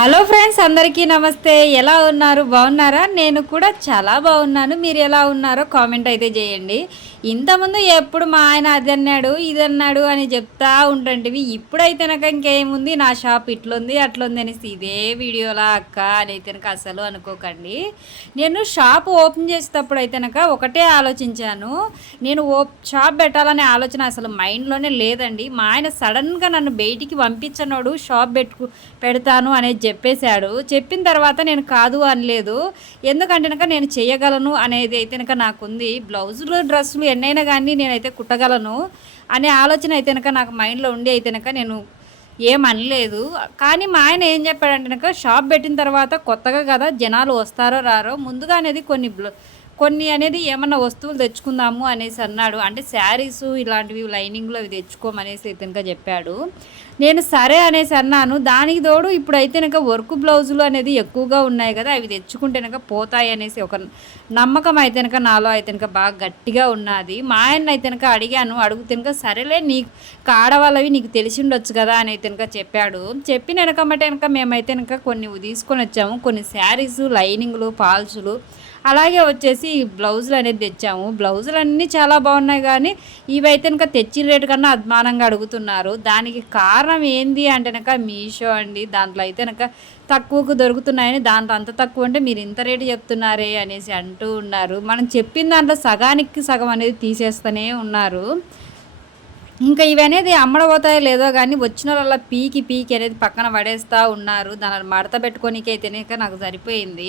Hello friends, అందరికీ నమస్తే. ఎలా ఉన్నారు? బాగున్నారా? నేను కూడా చాలా బాగున్నాను. మీరు ఎలా ఉన్నారో కామెంట్ అయితే చేయండి. ఇంతకుముందు ఎప్పుడు మా ఆయన అది అన్నాడు ఇది అన్నాడు అని చెప్తా ఉంటుంటివి. ఇప్పుడైతే నాకు ఇంకేముంది, నా షాప్ ఇట్లుంది అట్లుంది అనేసి ఇదే వీడియోలా అక్క అని అయితే నాకు అసలు అనుకోకండి. నేను షాప్ ఓపెన్ చేసేటప్పుడు అయితే కనుక ఒకటే ఆలోచించాను. నేను షాప్ పెట్టాలనే ఆలోచన అసలు మైండ్లోనే లేదండి. మా ఆయన సడన్గా నన్ను బయటికి పంపించనోడు షాప్ పెడతాను అనేది చెప్పేశాడు. చెప్పిన తర్వాత నేను కాదు అనలేదు. ఎందుకంటే కనుక నేను చేయగలను అనేది అయితే కనుక నాకుంది. బ్లౌజులు డ్రెస్సులు ఎన్నైనా కానీ నేనైతే కుట్టగలను అనే ఆలోచన అయితే కనుక నాకు మైండ్లో ఉండి అయితే కనుక నేను ఏమనలేదు. కానీ మా ఆయన ఏం చెప్పాడంటే కనుక షాప్ పెట్టిన తర్వాత కొత్తగా కదా జనాలు వస్తారో రారో ముందుగా అనేది కొన్ని అనేది ఏమన్నా వస్తువులు తెచ్చుకుందాము అనేసి అన్నాడు. అంటే శారీసు ఇలాంటివి లైనింగ్లో అవి తెచ్చుకోమనేసి అయితే కనుక చెప్పాడు. నేను సరే అనేసి అన్నాను. దానికి తోడు ఇప్పుడైతే కనుక వర్క్ బ్లౌజులు అనేది ఎక్కువగా ఉన్నాయి కదా, అవి తెచ్చుకుంటే కనుక పోతాయి అనేసి ఒక నమ్మకం అయితే కనుక నాలో అయితే కనుక బాగా గట్టిగా ఉన్నది. మా ఆయన అయితే కనుక అడిగితే కనుక సరేలే నీకు ఆడవాళ్ళవి నీకు తెలిసి ఉండొచ్చు కదా అని అయితే కనుక చెప్పాడు. చెప్పిన వెనకమ్మటే కనుక మేమైతే కనుక కొన్ని తీసుకొని వచ్చాము. కొన్ని శారీసు లైనింగ్లు ఫాల్సులు అలాగే వచ్చేసి బ్లౌజులు అనేది తెచ్చాము. బ్లౌజులు అన్నీ చాలా బాగున్నాయి, కానీ ఇవైతే కనుక తెచ్చిన రేటు కన్నా అద్మానంగా అడుగుతున్నారు. దానికి కారణం ఏంది అంటే కనుక మీషో అండి. దాంట్లో అయితే కనుక తక్కువకు దొరుకుతున్నాయని, దాంట్లో అంత తక్కువ అంటే మీరు ఇంత రేటు చెప్తున్నారే అనేసి అంటూ ఉన్నారు. మనం చెప్పిన దాంట్లో సగానికి సగం అనేది తీసేస్తూనే ఉన్నారు. ఇంకా ఇవి అనేది అమ్మడబోతాయో లేదో కానీ వచ్చిన వాళ్ళ పీకి అనేది పక్కన పడేస్తూ ఉన్నారు. దాన్ని మడత పెట్టుకోనికైతేనే నాకు సరిపోయింది.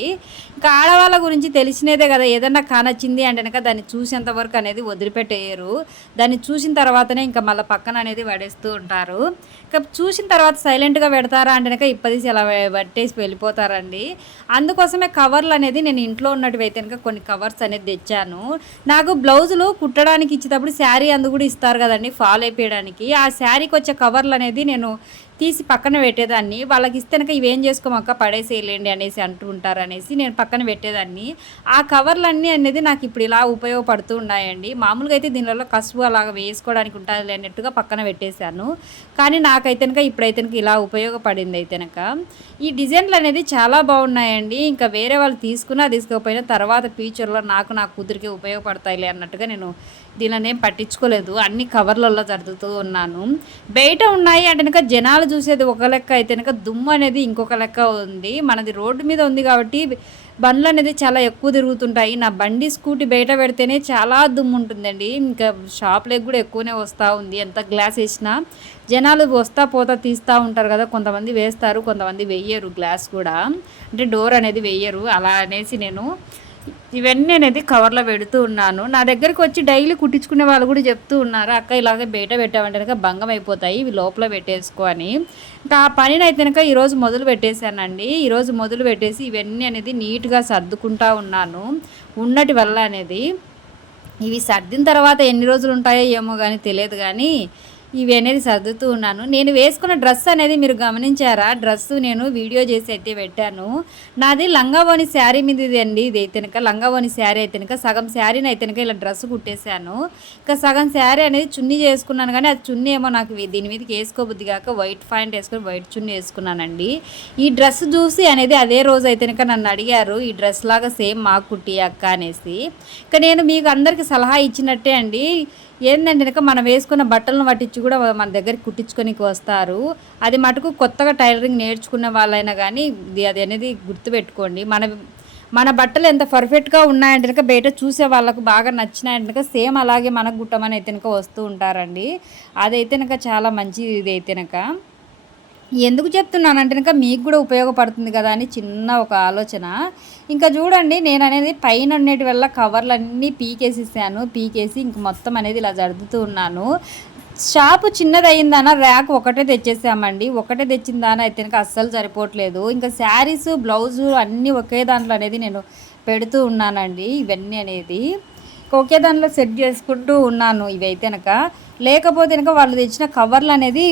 ఇంకా ఆడవాళ్ళ గురించి తెలిసినదే కదా, ఏదన్నా కానొచ్చింది అంటే కనుక దాన్ని చూసేంత వరకు అనేది వదిలిపెట్టేయరు. దాన్ని చూసిన తర్వాతనే ఇంకా మళ్ళీ పక్కన అనేది పడేస్తూ ఉంటారు. ఇంకా చూసిన తర్వాత సైలెంట్గా పెడతారా అంటే కనుక ఇప్పదీసి అలా పట్టేసి వెళ్ళిపోతారండి. అందుకోసమే కవర్లు అనేది నేను ఇంట్లో ఉన్నట్టువైతే కనుక కొన్ని కవర్స్ అనేది తెచ్చాను. నాకు బ్లౌజులు కుట్టడానికి ఇచ్చేటప్పుడు శారీ అందు కూడా ఇస్తారు కదండి ఫాల్ అయిపోయడానికి. ఆ శారీకి వచ్చే కవర్లు అనేది నేను తీసి పక్కన పెట్టేదాన్ని. వాళ్ళకి ఇస్తే కనుక ఇవేం చేసుకోమక్క పడేసేయలేండి అనేసి అంటూ ఉంటారు అనేసి నేను పక్కన పెట్టేదాన్ని. ఆ కవర్లన్నీ అనేది నాకు ఇప్పుడు ఇలా ఉపయోగపడుతూ ఉన్నాయండి. మామూలుగా అయితే దీనిలో కసువు అలాగ వేసుకోవడానికి ఉంటుంది అన్నట్టుగా పక్కన పెట్టేశాను. కానీ నాకైతే కనుక ఇప్పుడైతే కనుక ఇలా ఉపయోగపడింది. అయితే కనుక ఈ డిజైన్లు అనేది చాలా బాగున్నాయండి. ఇంకా వేరే వాళ్ళు తీసుకోకపోయినా తర్వాత ఫ్యూచర్లో నా కూతురికి ఉపయోగపడతాయిలే అన్నట్టుగా నేను దీనినేం పట్టించుకోలేదు. అన్ని కవర్లలో జరుగుతూ ఉన్నాను. బయట ఉన్నాయి అంటే కనుక జనాలు చూసేది ఒక లెక్క అయితే కనుక దుమ్ము అనేది ఇంకొక లెక్క ఉంది. మనది రోడ్డు మీద ఉంది కాబట్టి బండ్లు అనేది చాలా ఎక్కువ తిరుగుతుంటాయి. నా బండి స్కూటీ బయట పెడితేనే చాలా దుమ్ము ఉంటుందండి. ఇంకా షాప్లోకి కూడా ఎక్కువనే వస్తూ ఉంది. ఎంత గ్లాస్ వేసినా జనాలు వస్తా పోతా తీస్తూ ఉంటారు కదా, కొంతమంది వేస్తారు కొంతమంది వెయ్యరు గ్లాస్ కూడా, అంటే డోర్ అనేది వెయ్యరు. అలా అనేసి నేను ఇవన్నీ అనేది కవర్లో పెడుతూ ఉన్నాను. నా దగ్గరికి వచ్చి డైలీ కుట్టించుకునే వాళ్ళు కూడా చెప్తూ ఉన్నారు, అక్క ఇలాగే బయట పెట్టామంటే కనుక భంగం అయిపోతాయి, ఇవి లోపల పెట్టేసుకో అని. ఇంకా ఆ పనిని అయితే కనుక ఈరోజు మొదలు పెట్టేశానండి. ఈరోజు మొదలు పెట్టేసి ఇవన్నీ అనేది నీట్గా సర్దుకుంటూ ఉన్నాను ఉన్నటి వల్ల అనేది. ఇవి సర్దిన తర్వాత ఎన్ని రోజులు ఉంటాయో ఏమో కానీ తెలియదు, కానీ ఇవి అనేది సర్దుతూ ఉన్నాను. నేను వేసుకున్న డ్రెస్ అనేది మీరు గమనించారా? డ్రెస్సు నేను వీడియో చేసి అయితే పెట్టాను. నాది లంగావోని శారీ మీద ఇది అండి. ఇది అయితే కనుక లంగావోని శారీ అయితే కనుక సగం శారీని అయితే కనుక ఇలా డ్రెస్ కుట్టేశాను. ఇంకా సగం శారీ అనేది చున్నీ చేసుకున్నాను, కానీ అది చున్నీ ఏమో నాకు దీని మీదకి వేసుకోబుద్ది కాక వైట్ ప్యాంట్ వేసుకొని వైట్ చున్నీ వేసుకున్నానండి. ఈ డ్రెస్ చూసి అనేది అదే రోజు అయితే కనుక నన్ను అడిగారు, ఈ డ్రెస్ లాగా సేమ్ మాకు కుట్టి అక్క అనేసి. ఇంకా నేను మీకు అందరికీ సలహా ఇచ్చినట్టే అండి. ఏంటంటే కనుక మనం వేసుకున్న బట్టలను పట్టించి కూడా మన దగ్గరికి కుట్టించుకోనికి వస్తారు. అది మటుకు కొత్తగా టైలరింగ్ నేర్చుకున్న వాళ్ళైనా కానీ అది అనేది గుర్తుపెట్టుకోండి. మన బట్టలు ఎంత పర్ఫెక్ట్గా ఉన్నాయంటే కనుక బయట చూసే వాళ్ళకు బాగా నచ్చినాయంటే కనుక సేమ్ అలాగే మనకు గుట్టమని అయితే కనుక వస్తూ ఉంటారండి. అదైతే కనుక చాలా మంచిది. ఇది అయితే కనుక ఎందుకు చెప్తున్నానంటే కనుక మీకు కూడా ఉపయోగపడుతుంది కదా అని చిన్న ఒక ఆలోచన. ఇంకా చూడండి, నేను అనేది పైన ఉండేటి వల్ల కవర్లన్నీ పీకేసి ఇంక మొత్తం అనేది ఇలా జరుపుతూ ఉన్నాను. షాపు చిన్నది అయిందన్న ర్యాక్ ఒకటే తెచ్చేసామండి. ఒకటే తెచ్చిన దాని అయితే కనుక అస్సలు సరిపోవట్లేదు. ఇంకా శారీస్ బ్లౌజు అన్నీ ఒకే దాంట్లో అనేది నేను పెడుతూ ఉన్నానండి. ఇవన్నీ అనేది ఒకే దానిలో సెట్ చేసుకుంటూ ఉన్నాను. ఇవైతే కనుక లేకపోతే కనుక వాళ్ళు తెచ్చిన కవర్లు అనేది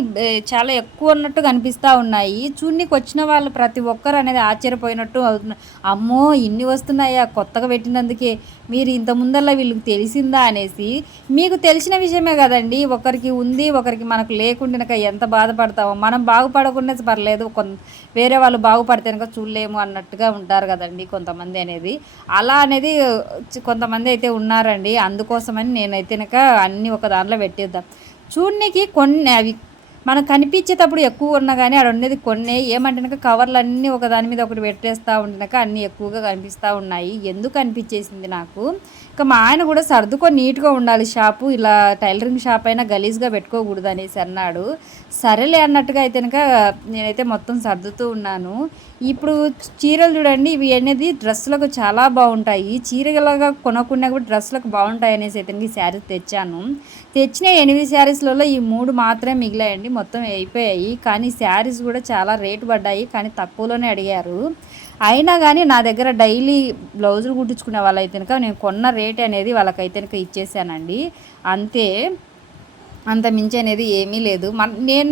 చాలా ఎక్కువ ఉన్నట్టు కనిపిస్తూ ఉన్నాయి. చూడనీకి వచ్చిన వాళ్ళు ప్రతి ఒక్కరు అనేది ఆశ్చర్యపోయినట్టు అవుతున్నారు. అమ్మో ఇన్ని వస్తున్నాయా కొత్తగా పెట్టినందుకే, మీరు ఇంత ముందల్లా వీళ్ళకి తెలిసిందా అనేసి. మీకు తెలిసిన విషయమే కదండి, ఒకరికి ఉంది ఒకరికి మనకు లేకుండా ఎంత బాధపడతామో. మనం బాగుపడకుండా పర్లేదు, వేరే వాళ్ళు బాగుపడితే కనుక చూడలేము అన్నట్టుగా ఉంటారు కదండి కొంతమంది అనేది. అలా అనేది కొంతమంది అయితే ఉన్నారండి. అందుకోసమని నేనైతే కనుక అన్నీ ఒక దాంట్లో పెట్టేద్దాం. చూడనీకి కొన్ని అవి మనకు కనిపించేటప్పుడు ఎక్కువ ఉన్నా కానీ ఆడ ఉండేది కొన్ని ఏమంటే కనుక కవర్లు అన్నీ ఒక దాని మీద ఒకటి పెట్టేస్తూ ఉండినాక అన్నీ ఎక్కువగా కనిపిస్తూ ఉన్నాయి. ఎందుకు అనిపించేసింది నాకు. ఇంకా మా ఆయన కూడా సర్దుకొని నీట్గా ఉండాలి షాపు, ఇలా టైలరింగ్ షాప్ అయినా గలీజ్గా పెట్టుకోకూడదు అనేసి అన్నాడు. సరేలే అన్నట్టుగా అయితే కనుక నేనైతే మొత్తం సర్దుతూ ఉన్నాను. ఇప్పుడు చీరలు చూడండి, ఇవి అనేది డ్రెస్సులకు చాలా బాగుంటాయి. చీరలాగా కొనకుండా కూడా డ్రెస్సులకు బాగుంటాయి అనేసి అయితే ఈ శారీస్ తెచ్చాను. తెచ్చిన 8 శారీస్లలో ఈ 3 మాత్రమే మిగిలాయండి, మొత్తం అయిపోయాయి. కానీ శారీస్ కూడా చాలా రేటు పడ్డాయి, కానీ తక్కువలోనే అడిగారు. అయినా కానీ నా దగ్గర డైలీ బ్లౌజులు కుట్టించుకునే వాళ్ళైతే కనుక నేను కొన్న రేట్ అనేది వాళ్ళకైతే కనుక ఇచ్చేసానండి. అంతే, అంత మించి అనేది ఏమీ లేదు. నేను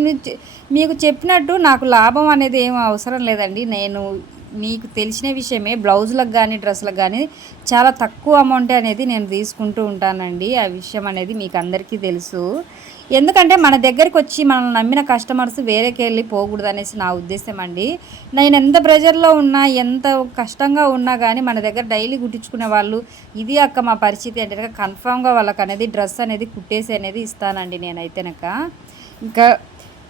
మీకు చెప్పినట్టు నాకు లాభం అనేది ఏం అవసరం లేదండి. నేను మీకు తెలిసిన విషయమే, బ్లౌజులకు కానీ డ్రెస్సులకు కానీ చాలా తక్కువ అమౌంట్ అనేది నేను తీసుకుంటూ ఉంటానండి. ఆ విషయం అనేది మీకు అందరికీ తెలుసు. ఎందుకంటే మన దగ్గరికి వచ్చి మనల్ని నమ్మిన కస్టమర్స్ వేరేకి వెళ్ళి పోకూడదు అనేసి నా ఉద్దేశం అండి. నేను ఎంత ప్రెజర్లో ఉన్నా ఎంత కష్టంగా ఉన్నా కానీ మన దగ్గర డైలీ కుట్టించుకునే వాళ్ళు ఇది అక్క మా పరిస్థితి అంటే కన్ఫామ్గా వాళ్ళకి అనేది డ్రెస్ అనేది కుట్టేసి అనేది ఇస్తానండి నేనైతేనక. ఇంకా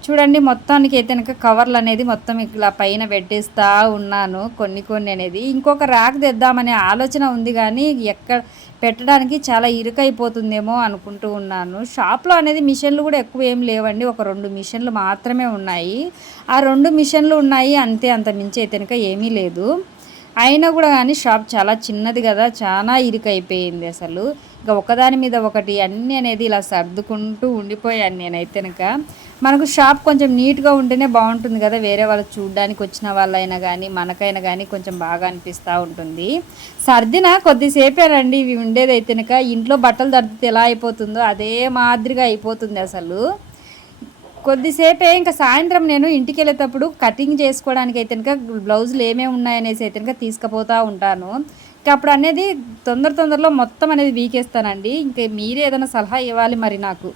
చూడండి మొత్తానికి అయితే కనుక కవర్లు అనేది మొత్తం ఇలా పైన పెట్టేస్తూ ఉన్నాను కొన్ని అనేది. ఇంకొక ర్యాక్ తెద్దామనే ఆలోచన ఉంది కానీ ఎక్కడ పెట్టడానికి చాలా ఇరుకైపోతుందేమో అనుకుంటూ ఉన్నాను. షాప్లో అనేది మిషన్లు కూడా ఎక్కువ ఏం లేవండి, ఒక 2 మిషన్లు మాత్రమే ఉన్నాయి. ఆ 2 మిషన్లు ఉన్నాయి అంతే, అంత మించి అయితే కనుక ఏమీ లేదు. అయినా కూడా కానీ షాప్ చాలా చిన్నది కదా, చాలా ఇరుకైపోయింది అసలు. ఇంకా ఒకదాని మీద ఒకటి అన్నీ అనేది ఇలా సర్దుకుంటూ ఉండిపోయాను నేనైతే కనుక. మనకు షాప్ కొంచెం నీట్గా ఉంటేనే బాగుంటుంది కదా, వేరే వాళ్ళు చూడడానికి వచ్చిన వాళ్ళైనా కానీ మనకైనా కానీ కొంచెం బాగా అనిపిస్తూ ఉంటుంది. సర్దిన కొద్దిసేపేనండి ఇవి ఉండేది అయితే కనుక. ఇంట్లో బట్టలు సర్దితే ఎలా అయిపోతుందో అదే మాదిరిగా అయిపోతుంది అసలు. కొద్దిసేపే ఇంకా సాయంత్రం నేను ఇంటికి వెళ్ళేటప్పుడు కటింగ్ చేసుకోవడానికి అయితే కనుక బ్లౌజులు ఏమేమి ఉన్నాయనేసి అయితే కనుక తీసుకుపోతూ ఉంటాను. ఇంకా అప్పుడు అనేది తొందరలో మొత్తం అనేది వీకేస్తానండి. ఇంకా మీరే ఏదైనా సలహా ఇవ్వాలి మరి నాకు.